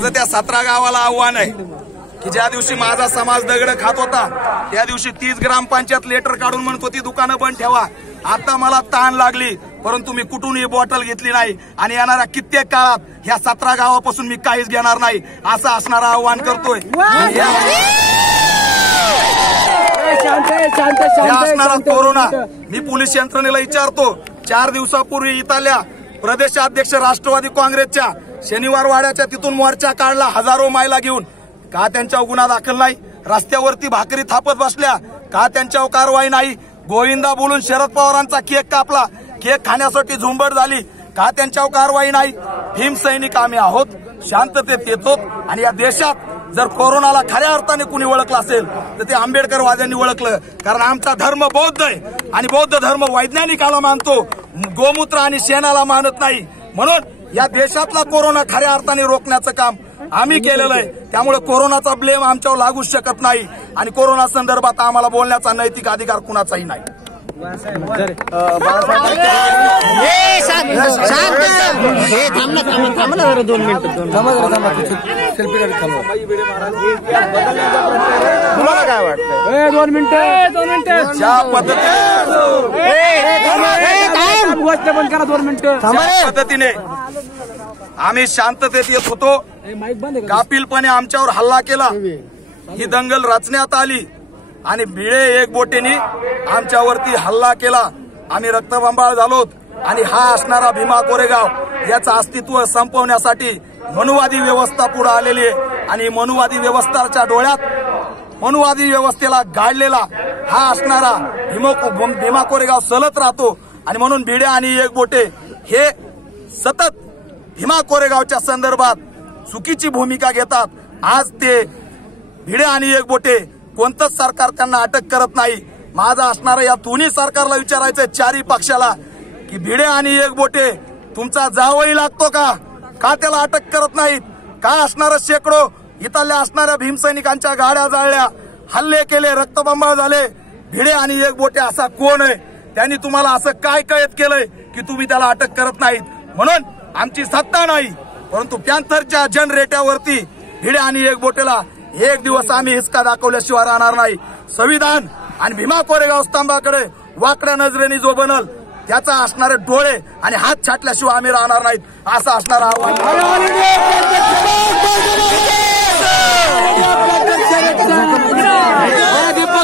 माझं त्या 17 गावाला आव्हान आहे की ज्या दिवशी माझा समाज दगड खात होता त्या दिवशी 30 ग्रामपंचायत लेटर काढून म्हणत होती दुकानं बंद ठेवा. आता मला ताण लागली परंतु मी कुठूनही बॉटल घेतली नाही आणि येणाऱ्या कित्येक काळात ह्या 17 गावापासून मी काहीच घेणार नाही असं असणारं आव्हान करतोय. असणारा कोरोना मी पोलीस यंत्रणेला विचारतो. 4 दिवसापूर्वी इथल्या प्रदेशाध्यक्ष राष्ट्रवादी काँग्रेसच्या शनिवार वाड्याच्या तिथून मोर्चा काढला हजारो महिला घेऊन. का त्यांच्यावर गुन्हा दाखल नाही? रस्त्यावरती भाकरी थापत बसल्या का त्यांच्यावर कारवाई नाही? गोविंदा बोलून शरद पवारांचा केक कापला, केक खाण्यासाठी झुंबड झाली का त्यांच्यावर कारवाई नाही? भीमसैनिक आम्ही आहोत, शांततेत येतो आणि या देशात जर कोरोनाला खऱ्या अर्थाने कुणी ओळखलं असेल तर ते आंबेडकरवाद्यांनी ओळखलं. कारण आमचा धर्म बौद्ध आहे आणि बौद्ध धर्म वैज्ञानिकाला मानतो, गोमूत्र आणि शेणाला मानत नाही. म्हणून या देशातला कोरोना खऱ्या अर्थाने रोखण्याचं काम आम्ही केलेलं आहे. त्यामुळे कोरोनाचा ब्लेम आमच्यावर लागूच शकत नाही आणि कोरोना संदर्भात आम्हाला बोलण्याचा नैतिक अधिकार कुणाचाही नाही. तुम्हाला काय वाटतं? 2 मिनिटं ज्या पद्धतीने आम्ही शांततेत येत होतो, गाफीलपणे आमच्यावर हल्ला केला, ही दंगल रचण्यात आली आणि भिडे एकबोटेनी आमच्यावरती हल्ला केला. आम्ही रक्तबंबाळ झालो आणि हा असणारा भीमा कोरेगाव याचं अस्तित्व संपवण्यासाठी मनुवादी व्यवस्था पुढे आलेली आहे आणि मनुवादी व्यवस्थेच्या डोळ्यात मनुवादी व्यवस्थेला गाडलेला हा असणारा भीमा कोरेगाव सलत राहतो. आणि म्हणून भिडे आणि एकबोटे हे सतत भीमा कोरेगावच्या संदर्भात चुकीची भूमिका घेतात. आज ते भिडे आणि एकबोटे कोणतंच सरकार त्यांना अटक करत नाही. माझा असणारा या दोन्ही सरकारला विचारायचं चारही पक्षाला की भिडे आणि एकबोटे तुमचा जावई लागतो का? का त्याला अटक करत नाहीत? का असणारं शेकडो इथल्या असणाऱ्या भीमसैनिकांच्या गाड्या जाळल्या, हल्ले केले, रक्तबंबाळ झाले? भिडे आणि एकबोटे असा कोण आहे? त्यांनी तुम्हाला असं काय कळत केलंय की तुम्ही त्याला अटक करत नाहीत? म्हणून आमची सत्ता नाही परंतु पॅन्थरच्या जनरेट्यावरती भिडे आणि एकबोटेला एक दिवस आम्ही हिसका दाखवल्याशिवाय राहणार नाही. संविधान आणि भीमा कोरेगाव स्तंभाकडे वाकड्या नजरेने जो बनल त्याचा असणारे डोळे आणि हात छाटल्याशिवाय आम्ही राहणार नाहीत असं असणार आव्हान.